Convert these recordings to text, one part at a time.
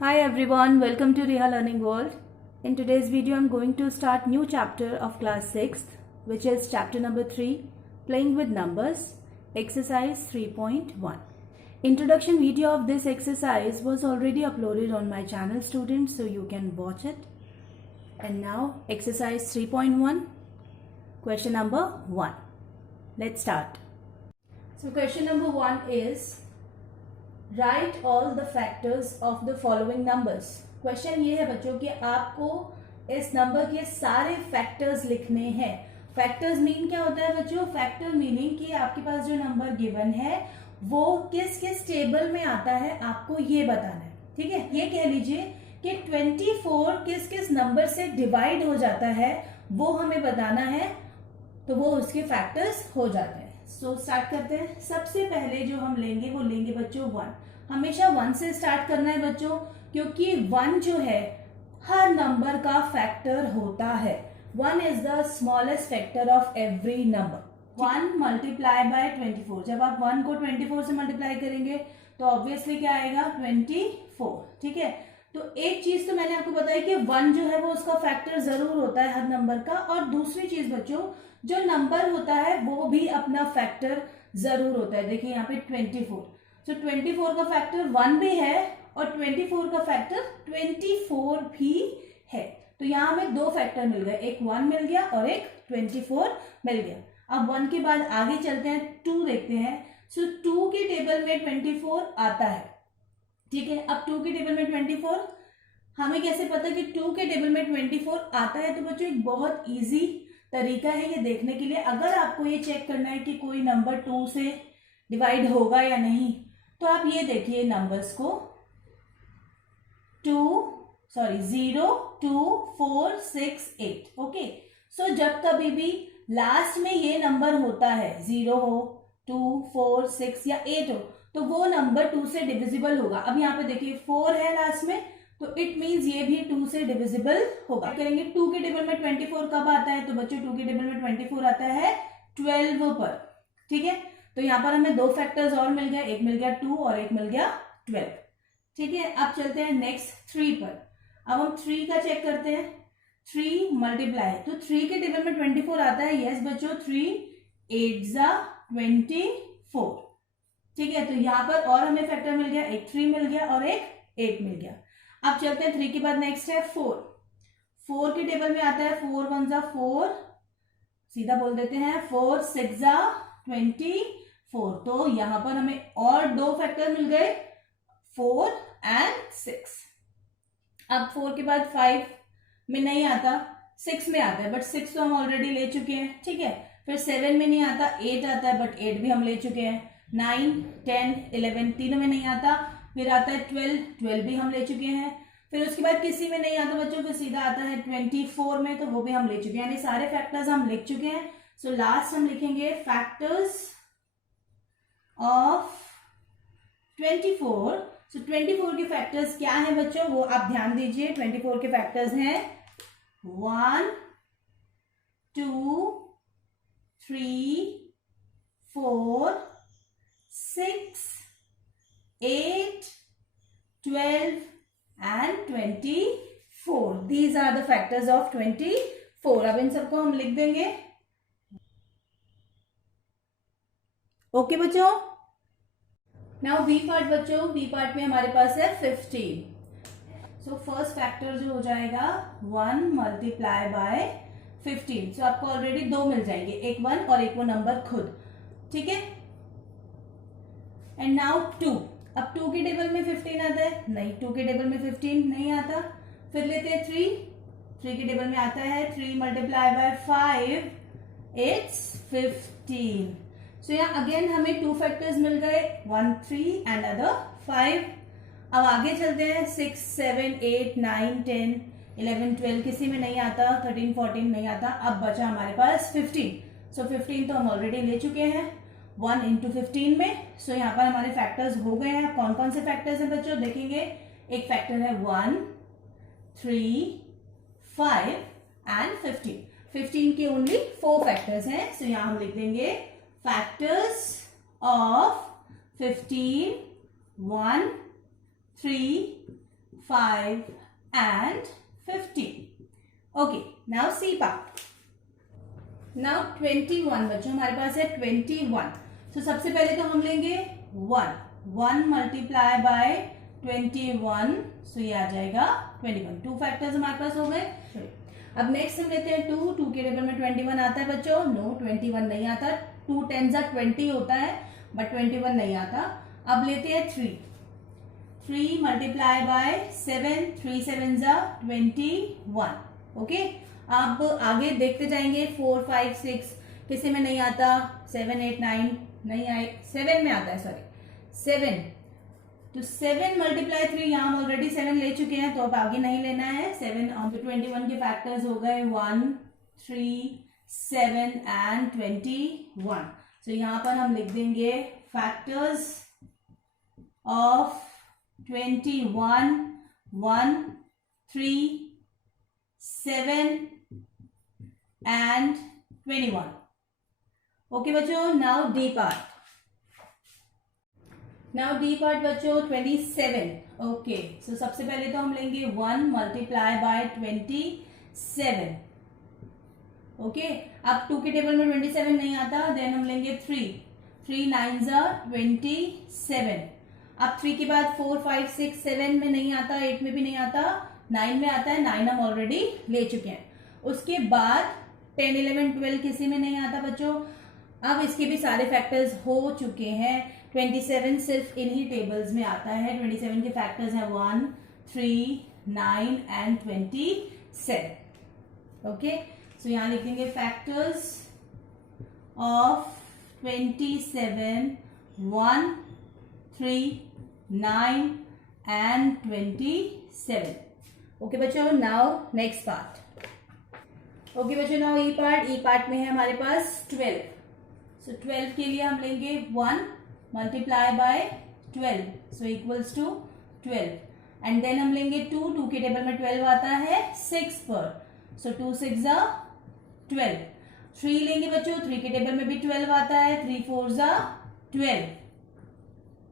Hi everyone, welcome to Reha Learning World. In today's video, I'm going to start new chapter of class 6th, which is chapter number 3, Playing with Numbers, exercise 3.1. Introduction video of this exercise was already uploaded on my channel, students, so you can watch it. And now exercise 3.1, question number 1. Let's start. So question number 1 is right all the factors of the following numbers. Question ये है बच्चों कि आपको इस number के सारे factors लिखने हैं. फैक्टर्स मीन क्या होता है बच्चों? फैक्टर मीनिंग कि आपके पास जो नंबर गिवन है वो किस किस टेबल में आता है आपको ये बताना है. ठीक है, ये कह लीजिए कि 24 किस किस नंबर से डिवाइड हो जाता है वो हमें बताना है, तो वो उसके फैक्टर्स हो जाते हैं. सो स्टार्ट करते हैं. सबसे पहले जो हम लेंगे वो लेंगे बच्चों 1. हमेशा 1 से स्टार्ट करना है बच्चों, क्योंकि 1 जो है हर नंबर का फैक्टर होता है. 1 is the smallest factor of every number. 1 multiply bye 24. जब आप 1 को 24 से मल्टीप्लाई करेंगे तो ऑब्वियसली क्या आएगा? 24. ठीक है, तो एक चीज तो मैंने आपको बताई कि 1 जो है वो उसका फैक्टर जरूर होता है हर नंबर का, और दूसरी चीज बच्चों जो नंबर होता है वो भी अपना फैक्टर जरूर होता है. देखिए यहाँ पे 24. तो 24 का फैक्टर 1 भी है और 24 का फैक्टर 24 भी है. तो यहाँ हमें दो फैक्टर मिल गए, एक 1 मिल गया और एक 24 मिल गया. अब 1 के बाद आगे चलते हैं, 2 देखते हैं. सो 2 के टेबल में 24 आता है. ठीक है, अब 2 के टेबल में 24 हमें कैसे पता कि 2 के टेबल में 24 आता है? तो बच्चों एक बहुत इजी तरीका है ये देखने के लिए. अगर आपको ये चेक करना है कि कोई नंबर 2 से डिवाइड होगा या नहीं, तो आप ये देखिए नंबर्स को 0, 2, 4, 6, 8. ओके, सो जब कभी भी लास्ट में ये नंबर होता है, 0 हो, 2, 4, 6 या 8 हो, तो वो नंबर 2 से डिविजिबल होगा. अब यहाँ पे देखिए 4 है लास्ट में, तो इट मींस ये भी 2 से डिविजिबल होगा. करेंगे 2 के टेबल में 24 कब आता है? तो बच्चों 2 के टेबल में 24 आता है 12 पर. ठीक है, तो यहाँ पर हमें दो फैक्टर्स और मिल गए, एक मिल गया 2 और एक मिल गया 12. ठीक है, अब चलते हैं नेक्स्ट 3 पर. अब हम 3 का चेक करते हैं. 3 मल्टीप्लाई, तो 3 के टेबल में 24 आता है. यस बच्चों, 3 8 जा 24. ठीक है, तो यहाँ पर और हमें फैक्टर मिल गया, एक 3 मिल गया और एक 8 मिल गया. अब चलते हैं 3 के बाद नेक्स्ट है 4. 4 के टेबल में आता है 4 1 जा 4, सीधा बोल देते हैं 4 6 जा 24. तो यहां पर हमें और दो फैक्टर मिल गए, 4 एंड 6. अब 4 के बाद 5 में नहीं आता, 6 में आता है, बट 6 तो हम ऑलरेडी ले चुके हैं. ठीक है, फिर 7 में नहीं आता, 8 आता है, बट 8 भी हम ले चुके हैं. 9 10 11 तीनों में नहीं आता. फिर आता है 12 भी हम ले चुके हैं. फिर उसके बाद किसी में नहीं आता बच्चों, फिर सीधा आता है 24 में, तो वो भी हम ले चुके हैं. यानी सारे फैक्टर्स हम लिख चुके हैं. सो लास्ट हम लिखेंगे फैक्टर्स ऑफ 24. सो 24 के फैक्टर्स क्या है बच्चों, वो आप ध्यान दीजिए. 24 के फैक्टर्स हैं 1 2 3 4 6 8 12 and 24. These are the factors of 24. अब इन सबको हम लिख देंगे. ओके बच्चों. नाउ बी पार्ट बच्चों, बी पार्ट में हमारे पास है 15. सो फर्स्ट फैक्टर जो हो जाएगा 1 मल्टीप्लाई बाय 15. सो आपको ऑलरेडी दो मिल जाएंगे, एक 1 और एक वो नंबर खुद. ठीक है, एंड नाउ 2. अब 2 के टेबल में 15 आता है? नहीं, 2 के टेबल में 15 नहीं आता. फिर लेते हैं 3 के टेबल में आता है 3 मल्टीप्लाई बाय 5, इट्स 15. सो यहाँ अगेन हमें 2 फैक्टर्स मिल गए, 1 3 एंड अदर 5. अब आगे चलते हैं 6 7 8 9 10 11 12 किसी में नहीं आता, 13 14 नहीं आता. अब बचा हमारे पास 15. सो 15 तो हम ऑलरेडी ले चुके हैं 1 इंटू 15 में. सो यहाँ पर हमारे फैक्टर्स हो गए हैं. कौन कौन से फैक्टर्स हैं बच्चों? देखेंगे, एक फैक्टर है 1 3 5 एंड 15. 15 के ओनली 4 फैक्टर्स हैं. सो यहाँ हम लिख देंगे factors of 15 1 3 5 and 15. Okay, now C part. Now 21 बच्चों हमारे पास है 21. तो सबसे पहले तो हम लेंगे 1 मल्टीप्लाई बाय 21, सो ये आ जाएगा 21. 2 फैक्टर्स हमारे पास हो गए. अब नेक्स्ट हम लेते हैं 2 के टेबल में 21 आता है बच्चों? नो, 21 नहीं आता. 2 10 20 होता है, बट 21 नहीं आता. अब लेते हैं 3 मल्टीप्लाई बाय 7, 3 7 21. ओके, अब आगे देखते जाएंगे. 4 5 6 किसी में नहीं आता. 7 8 9 नहीं आए. 7 में आता है, सॉरी 7. तो 7 मल्टीप्लाई 3, यहाँ हम ऑलरेडी 7 ले चुके हैं, तो अब आगे नहीं लेना है. 7 तो 21 के फैक्टर्स हो गए 1 3 7 एंड 21. तो यहाँ पर हम लिख देंगे फैक्टर्स ऑफ 21 1 3 7 एंड 21. ओके बच्चों, now D part. Now D part बच्चों 27. ओके, सो सबसे पहले तो हम लेंगे 1 मल्टीप्लाई बाय 27. ओके, अब 2 के टेबल में 27 नहीं आता. देन हम लेंगे 3 9 27. अब 3 के बाद 4 5 6 7 में नहीं आता, 8 में भी नहीं आता, 9 में आता है. 9 हम ऑलरेडी ले चुके हैं. उसके बाद 10 11 12 किसी में नहीं आता बच्चों. अब इसके भी सारे फैक्टर्स हो चुके हैं. 27 सिर्फ इन्हीं टेबल्स में आता है. 27 के फैक्टर्स हैं 1 3 9 एंड 27. ओके, सो यहां लिख देंगे फैक्टर्स ऑफ 27 1 3 9 एंड 27. ओके बच्चों, नाउ नेक्स्ट पार्ट. ओके बच्चों, नाउ ई पार्ट में है हमारे पास 12. सो 12 के लिए हम लेंगे 1 multiply by 12, so equals to 12. And then हम लेंगे 2 के टेबल में 12 आता है 6 पर, सो 2 6 12. 3 लेंगे बच्चों, 3 के टेबल में भी 12 आता है. 3 4 12.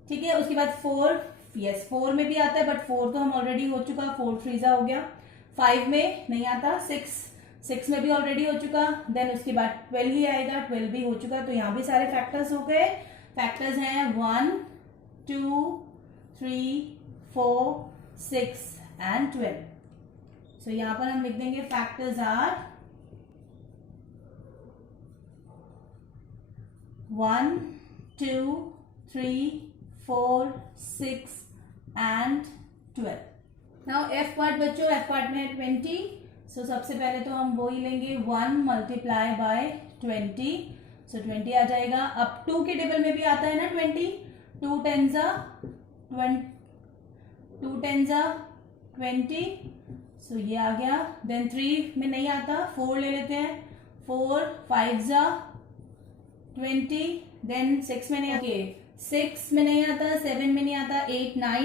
ठीक है, उसके बाद 4 में भी आता है, बट 4 तो हम ऑलरेडी हो चुका. 4 3 हो गया. 5 में नहीं आता. 6 में भी ऑलरेडी हो चुका. देन उसके बाद 12 ही आएगा. 12 भी हो चुका. तो यहाँ भी सारे फैक्टर्स हो गए. फैक्टर्स हैं 1 2 3 4 6 एंड 12. सो यहां पर हम लिख देंगे factors are 1 2 3 4 6 and 12. Now F part बच्चों, एफ पार्ट में है 20. सो सबसे पहले तो हम वो ही लेंगे 1 मल्टीप्लाई बाय 20, सो 20 आ जाएगा. अब 2 के टेबल में भी आता है ना 20. 2 10 20, सो ये आ गया. देन 3 में नहीं आता. 4 ले लेते हैं. 4 5 20. देन 6 में नहीं आता. 6 में नहीं आता. 7 में नहीं आता. 8 9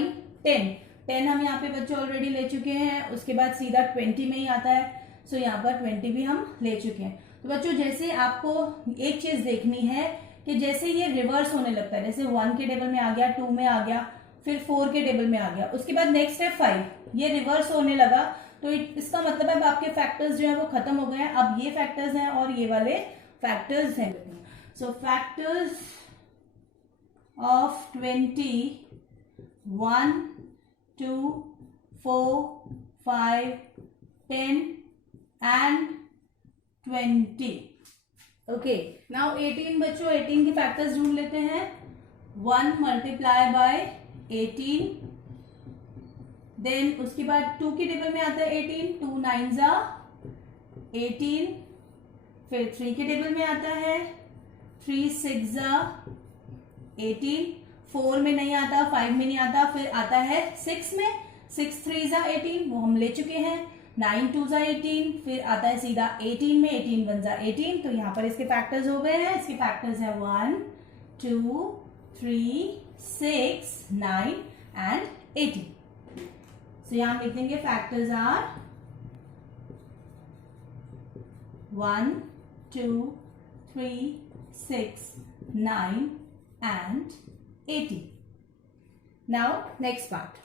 10 हम यहाँ पे बच्चे ऑलरेडी ले चुके हैं. उसके बाद सीधा 20 में ही आता है. सो यहाँ पर 20 भी हम ले चुके हैं. तो बच्चों जैसे आपको एक चीज देखनी है कि जैसे ये रिवर्स होने लगता है, जैसे 1 के टेबल में आ गया, 2 में आ गया, फिर 4 के टेबल में आ गया, उसके बाद नेक्स्ट है 5, ये रिवर्स होने लगा, तो इसका मतलब है आपके फैक्टर्स जो है वो खत्म हो गए हैं. अब ये फैक्टर्स हैं और ये वाले फैक्टर्स हैं. सो factors of 20 1 2 4 5 10 and 20. Okay, now 18 बच्चों, 18 के फैक्टर्स ढूंढ लेते हैं. 1 मल्टीप्लाई बाय 18. देन उसके बाद 2 के टेबल में आता है 18. 2 9 18. फिर 3 के टेबल में आता है 3 6 18. 4 में नहीं आता. 5 में नहीं आता. फिर आता है 6 में. 6 3 18, वो हम ले चुके हैं. 9 2 18. फिर आता है सीधा 18 में. 18 1 18. तो यहां पर इसके फैक्टर्स हो गए हैं. इसके फैक्टर्स है 1 2 3 6 9 एंड 18. सो यहां लिख देंगे factors are 1 2 3 6 9 and 80. Now next part.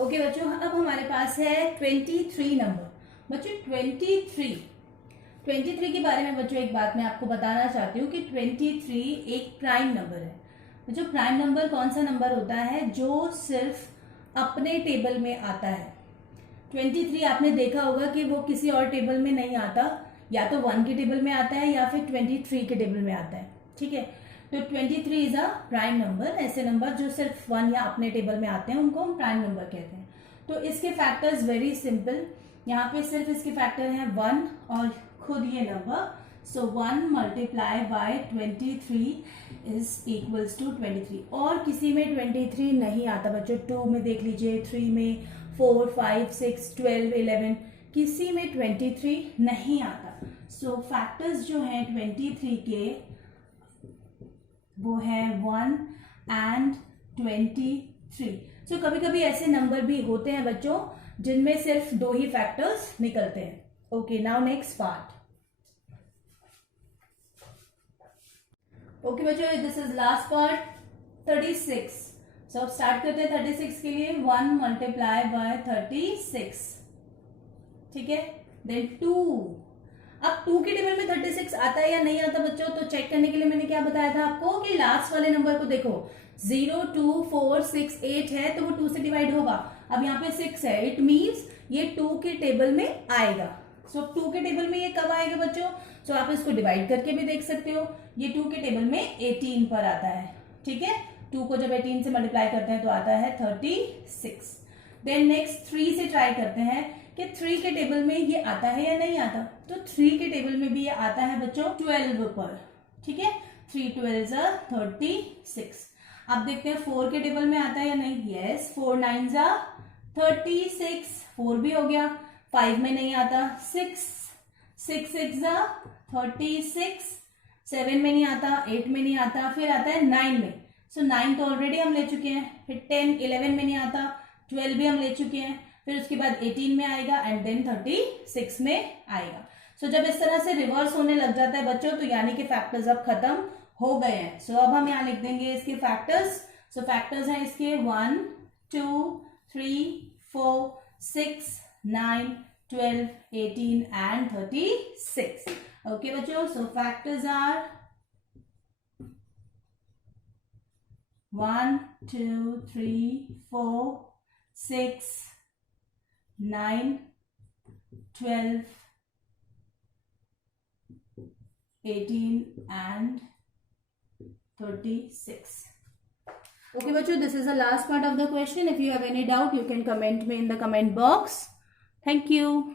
Okay बच्चों, अब हमारे पास है 23 नंबर। बच्चों 23 के बारे में बच्चों एक बात मैं आपको बताना चाहती हूँ कि 23 एक प्राइम नंबर है। बच्चों प्राइम नंबर कौन सा नंबर होता है जो सिर्फ अपने टेबल में आता है। 23 आपने देखा होगा कि वो किसी और टेबल में नहीं आता, या तो 1 के टेबल में आता है या फिर 23 के टेबल में आता है। ठीक है, तो 23 इज अ प्राइम नंबर। ऐसे नंबर जो सिर्फ 1 या अपने टेबल में आते हैं उनको हम प्राइम नंबर कहते हैं। तो इसके फैक्टर्स वेरी सिंपल, यहाँ पे सिर्फ इसके फैक्टर हैं 1 और खुद ये number. So 1 multiply by 23 is equals to 23। और किसी में 23 नहीं आता बच्चों। 2 में देख लीजिए, 3 में, 4, 5, 6, 12, 11, किसी में 23 नहीं आता। सो फैक्टर्स जो हैं 23 के वो है 1 एंड 23। सो कभी कभी ऐसे नंबर भी होते हैं बच्चों जिनमें सिर्फ 2 ही फैक्टर्स निकलते हैं। Okay, now next part. Okay बच्चों, this is last part 36। So start करते हैं 36 के लिए। 1 मल्टीप्लाई बाय 36, ठीक है, देन 2। अब 2 के टेबल में 36 आता है या नहीं आता बच्चों, तो चेक करने के लिए मैंने क्या बताया था आपको कि लास्ट वाले नंबर को देखो, 0, 2, 4, 6, 8 है तो वो 2 से डिवाइड होगा। अब यहाँ पे 6 है, इट मीन्स ये 2 के टेबल में आएगा। सो 2 के टेबल में ये कब आएगा बच्चों? सो आप इसको डिवाइड करके भी देख सकते हो। ये 2 के टेबल में 18 पर आता है। ठीक है, 2 को जब 18 से मल्टीप्लाई करते हैं तो आता है 36। देन नेक्स्ट 3 से ट्राई करते हैं कि 3 के टेबल में ये आता है या नहीं आता। तो 3 के टेबल में भी ये आता है बच्चों 12 पर। ठीक है, 3 12 36। अब देखते हैं 4 के टेबल में आता है या नहीं। यस, 4 9 36, 4 भी हो गया। 5 में नहीं आता, 6 6 6 36, 7 में नहीं आता, 8 में नहीं आता, फिर आता है 9 में। सो 9 तो ऑलरेडी हम ले चुके हैं। फिर 10 11 में नहीं आता, 12 भी हम ले चुके हैं। फिर उसके बाद 18 में आएगा एंड देन 36 में आएगा। सो जब इस तरह से रिवर्स होने लग जाता है बच्चों तो यानी कि फैक्टर्स अब खत्म हो गए हैं। सो अब हम यहाँ लिख देंगे इसके फैक्टर्स। सो फैक्टर्स हैं इसके 1 2 3 4 6 9 12 18 एंड 36। ओके बच्चों, सो factors are 1 2 3 4 6 9 12 18 and 36. Okay bachcho, this is the last part of the question. If you have any doubt you can comment me in the comment box. Thank you.